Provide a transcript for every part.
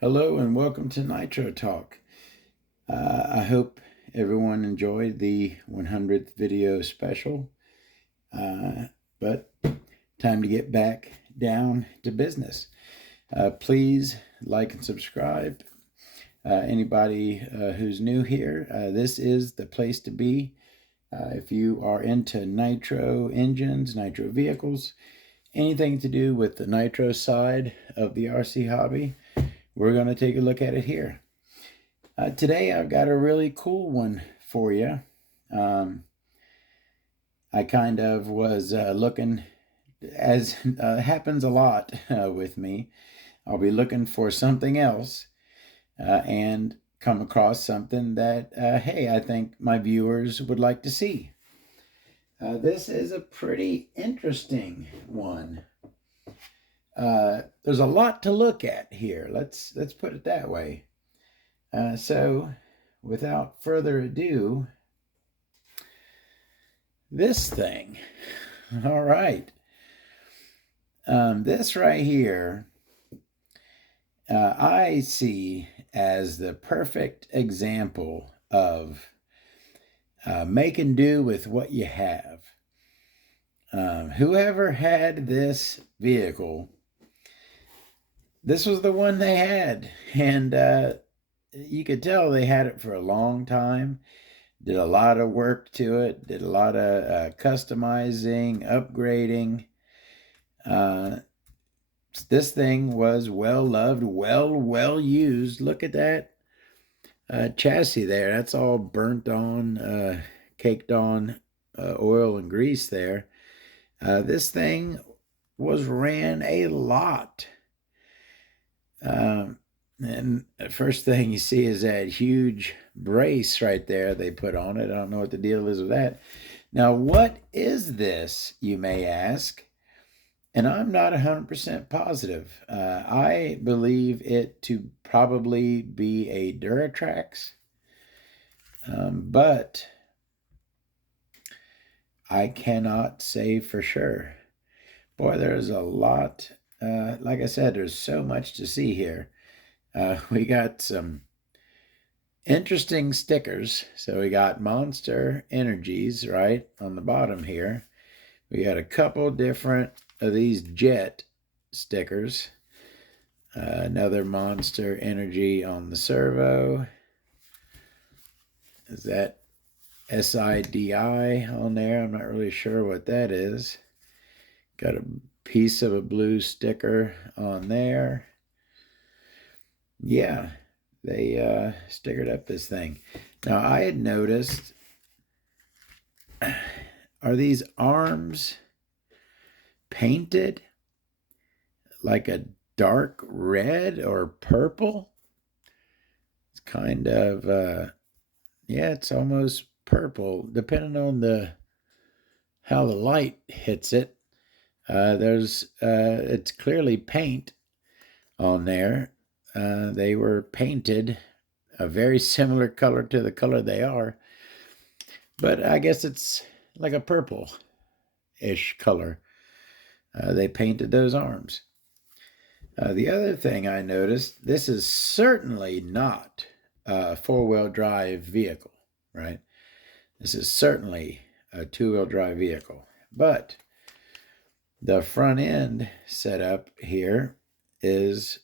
Hello and welcome to Nitro Talk. I hope everyone enjoyed the 100th video special, but time to get back down to business. Please like and subscribe. Anybody who's new here, this is the place to be. If you are into nitro engines, nitro vehicles, anything to do with the nitro side of the RC hobby, we're going to take a look at it here. Today I've got a really cool one for you. I kind of was looking, as happens a lot with me, I'll be looking for something else and come across something that, hey, I think my viewers would like to see. This is a pretty interesting one. There's a lot to look at here. Let's put it that way. So, without further ado, this thing. All right. This right here, I see as the perfect example of making do with what you have. Whoever had this vehicle, this was the one they had. And you could tell they had it for a long time. Did a lot of work to it, did a lot of customizing, upgrading. This thing was well loved, well used. Look at that chassis there. That's all burnt on, caked on oil and grease there. This thing was ran a lot. And the first thing you see is that huge brace right there they put on it. I don't know what the deal is with that. Now, what is this, you may ask? And I'm not 100% positive. I believe it to probably be a Duratrax, but I cannot say for sure. Boy, there's a lot. Like I said, there's so much to see here. We got some interesting stickers. So we got Monster Energies right on the bottom here. We got a couple different of these jet stickers. Another Monster Energy on the servo. Is that SIDI on there? I'm not really sure what that is. Got a piece of a blue sticker on there. Yeah, they stickered up this thing. Now, I had noticed, are these arms painted like a dark red or purple? It's kind of, yeah, it's almost purple, depending on how the light hits it. It's clearly paint on there. They were painted a very similar color to the color they are, but I guess it's like a purple-ish color. They painted those arms. The other thing I noticed, this is certainly not a four-wheel drive vehicle, right? This is certainly a two-wheel drive vehicle, but the front end setup here is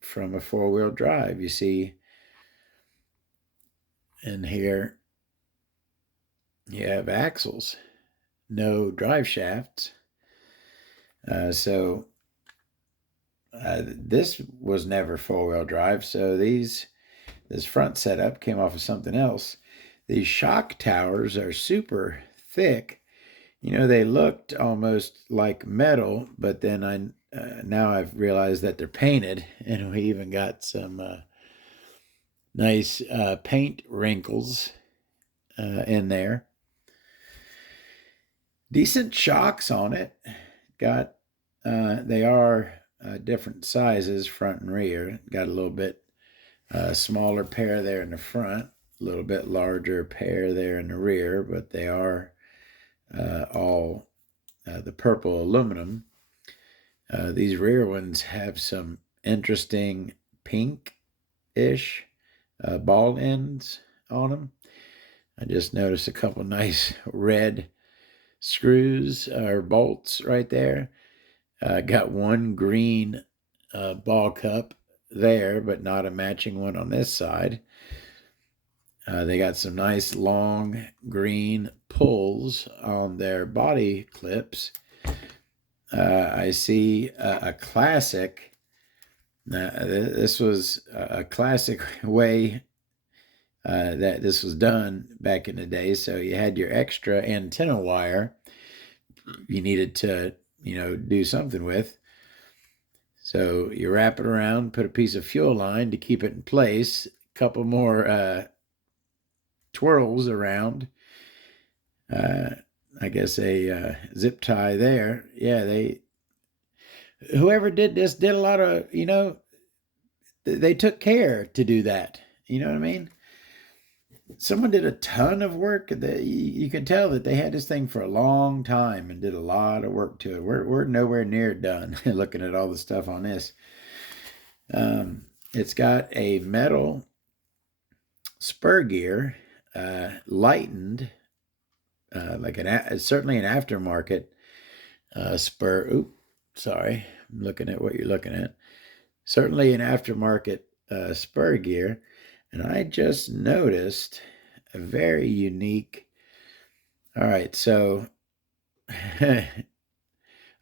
from a four-wheel drive. You see in here, you have axles, no drive shafts. So this was never four-wheel drive. So this front setup came off of something else. These shock towers are super thick. You know, they looked almost like metal, but then now I've realized that they're painted, and we even got some nice paint wrinkles in there. Decent shocks on it. They are different sizes, front and rear. Got a little bit smaller pair there in the front, a little bit larger pair there in the rear, but they are all the purple aluminum. These rear ones have some interesting pink-ish ball ends on them. I just noticed a couple nice red screws or bolts right there. Got one green ball cup there, but not a matching one on this side. They got some nice long green pulls on their body clips. I see a classic. This was a classic way that this was done back in the day. So you had your extra antenna wire you needed to, do something with. So you wrap it around, put a piece of fuel line to keep it in place, a couple more twirls around. I guess a zip tie there. Yeah, whoever did this did a lot of, they took care to do that. You know what I mean? Someone did a ton of work. You can tell that they had this thing for a long time and did a lot of work to it. We're nowhere near done looking at all the stuff on this. It's got a metal spur gear, lightened, like certainly an aftermarket spur. Oop, sorry, I'm looking at what you're looking at. Certainly an aftermarket spur gear. And I just noticed a very unique. All right, so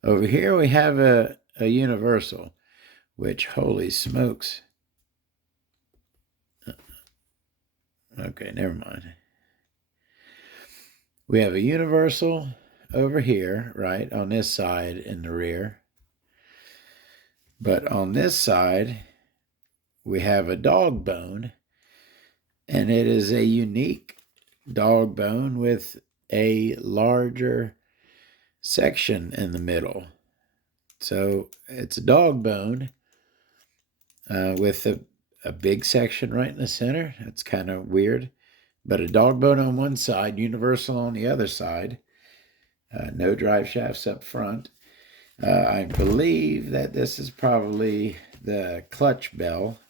over here we have a universal, which, holy smokes. Okay, never mind. We have a universal over here, right, on this side in the rear. But on this side, we have a dog bone. And it is a unique dog bone with a larger section in the middle. So it's a dog bone with a big section right in the center. That's kind of weird. But a dog bone on one side, universal on the other side. No drive shafts up front. I believe that this is probably the clutch bell.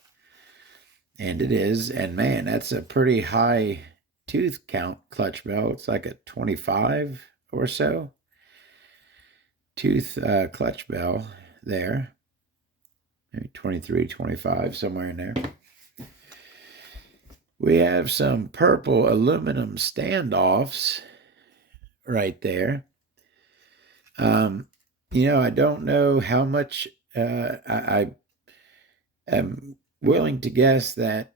And it is, and man, that's a pretty high tooth count clutch bell. It's like a 25 or so tooth clutch bell there. Maybe 23, 25, somewhere in there. We have some purple aluminum standoffs right there. I don't know how much I am willing to guess that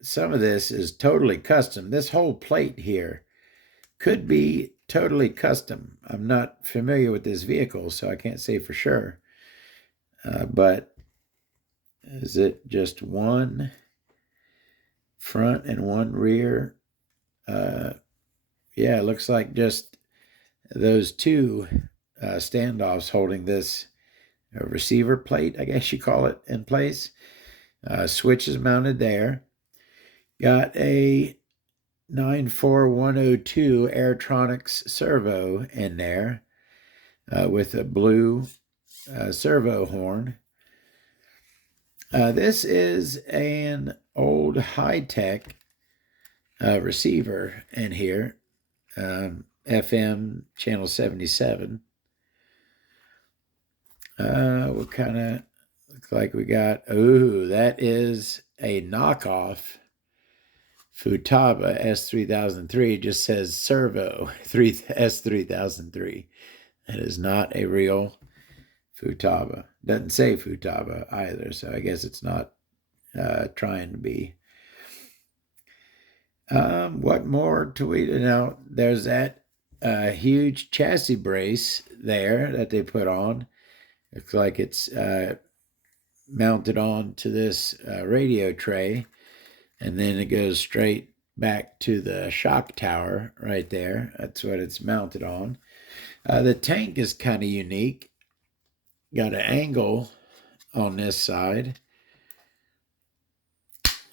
some of this is totally custom. This whole plate here could be totally custom. I'm not familiar with this vehicle, so I can't say for sure. But is it just one front and one rear? Yeah, it looks like just those two standoffs holding this receiver plate, I guess you call it, in place. Switch is mounted there. Got a 94102 Airtronics servo in there with a blue servo horn. This is an old high-tech receiver in here, FM channel 77. What kind of, looks like we got, that is a knockoff Futaba S3003. It just says servo S3003. That is not a real Futaba. Doesn't say Futaba either, so I guess it's not trying to be. What more do we know? There's that huge chassis brace there that they put on. Looks like it's mounted on to this radio tray, and then it goes straight back to the shock tower right there. That's what it's mounted on. The tank is kind of unique. Got an angle on this side.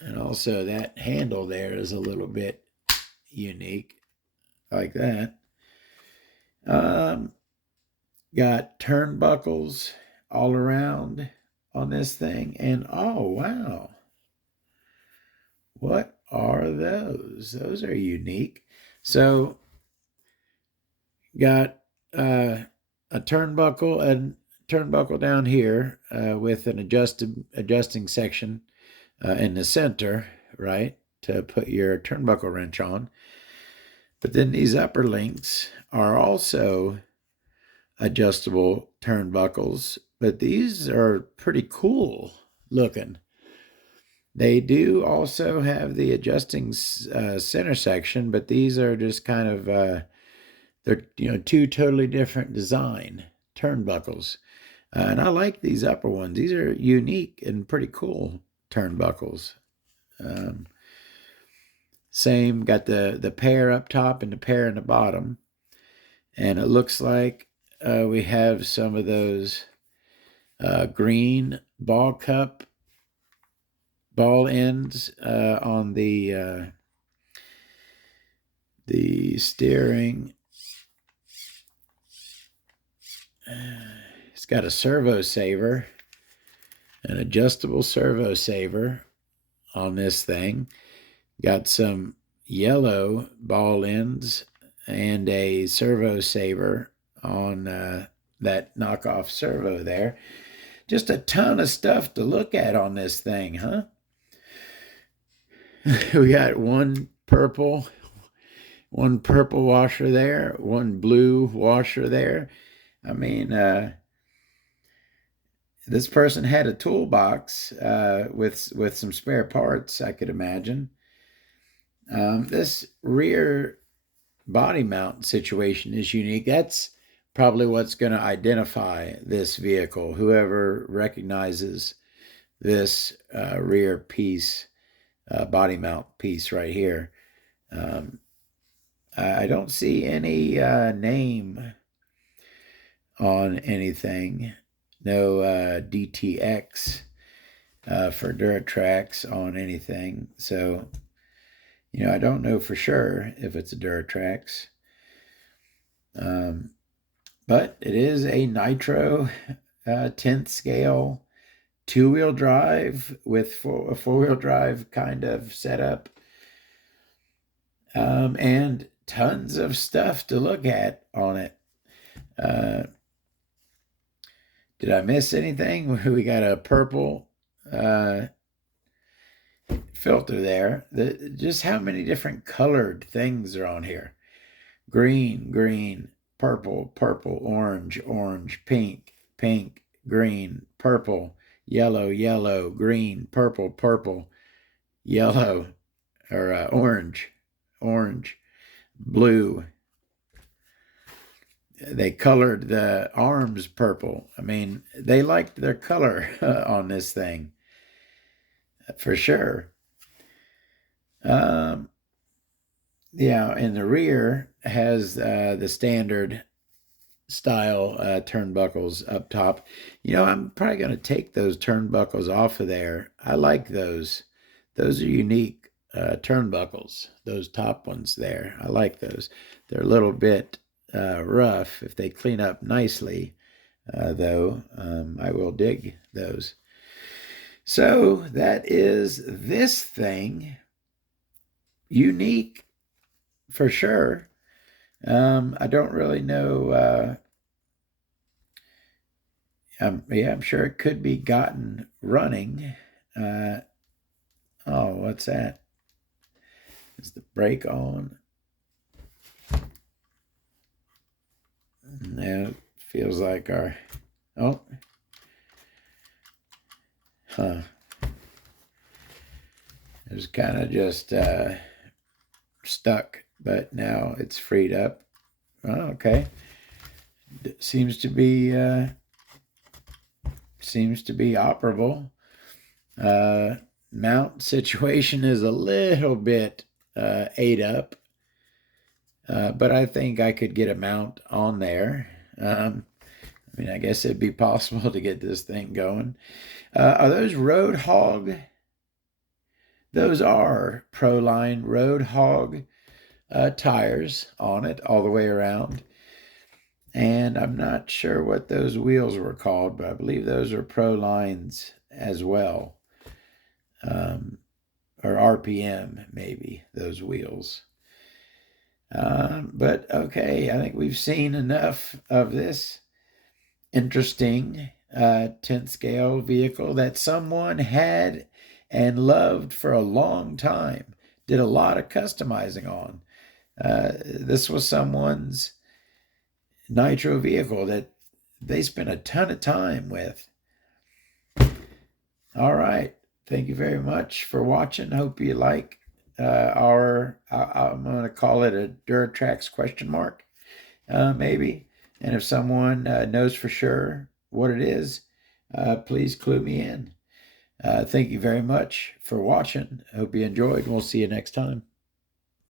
And also that handle there is a little bit unique, like that. Got turnbuckles all around on this thing. And oh, wow. What are those? Those are unique. So, got a turnbuckle down here with an adjusting section in the center, right, to put your turnbuckle wrench on. But then these upper links are also adjustable turnbuckles, but these are pretty cool looking. They do also have the adjusting center section, but these are just kind of they're two totally different design turnbuckles. And I like these upper ones. These are unique and pretty cool turnbuckles. Same, got the pair up top and the pair in the bottom. And it looks like we have some of those green ball cup ball ends on the steering. It's got a servo saver, an adjustable servo saver on this thing. Got some yellow ball ends and a servo saver on that knockoff servo there. Just a ton of stuff to look at on this thing, huh? We got one purple washer there, one blue washer there. I mean, this person had a toolbox with some spare parts, I could imagine. This rear body mount situation is unique. That's probably what's going to identify this vehicle. Whoever recognizes this rear piece, body mount piece right here. I don't see any name on anything. No DTX for Duratrax on anything. So, I don't know for sure if it's a Duratrax. But it is a nitro 10th scale 2-wheel drive with a 4-wheel drive kind of setup. And tons of stuff to look at on it. Did I miss anything? We got a purple filter there. Just how many different colored things are on here? Green, purple, orange, pink, green, purple, yellow, green, purple, yellow, or orange, blue. They colored the arms purple. I mean, they liked their color on this thing, for sure. Yeah, and the rear has the standard style turnbuckles up top. I'm probably going to take those turnbuckles off of there. I like those. Those are unique turnbuckles, those top ones there. I like those. They're a little bit rough. If they clean up nicely, though, I will dig those. So that is this thing. Unique for sure. I don't really know. I'm sure it could be gotten running. Oh, what's that? Is the brake on? Now it feels like our, oh, huh. It was kind of just stuck, but now it's freed up. Oh, okay. It seems to be operable. Mount situation is a little bit ate up. But I think I could get a mount on there. I guess it'd be possible to get this thing going. Are those Road Hog? Those are Proline Road Hog tires on it all the way around. And I'm not sure what those wheels were called, but I believe those are Pro Lines as well. Or RPM, maybe, those wheels. But okay, I think we've seen enough of this interesting 10th scale vehicle that someone had and loved for a long time, did a lot of customizing on. This was someone's nitro vehicle that they spent a ton of time with. All right. Thank you very much for watching. Hope you like I'm going to call it a Duratrax question mark, maybe. And if someone knows for sure what it is, please clue me in. Thank you very much for watching. Hope you enjoyed. We'll see you next time.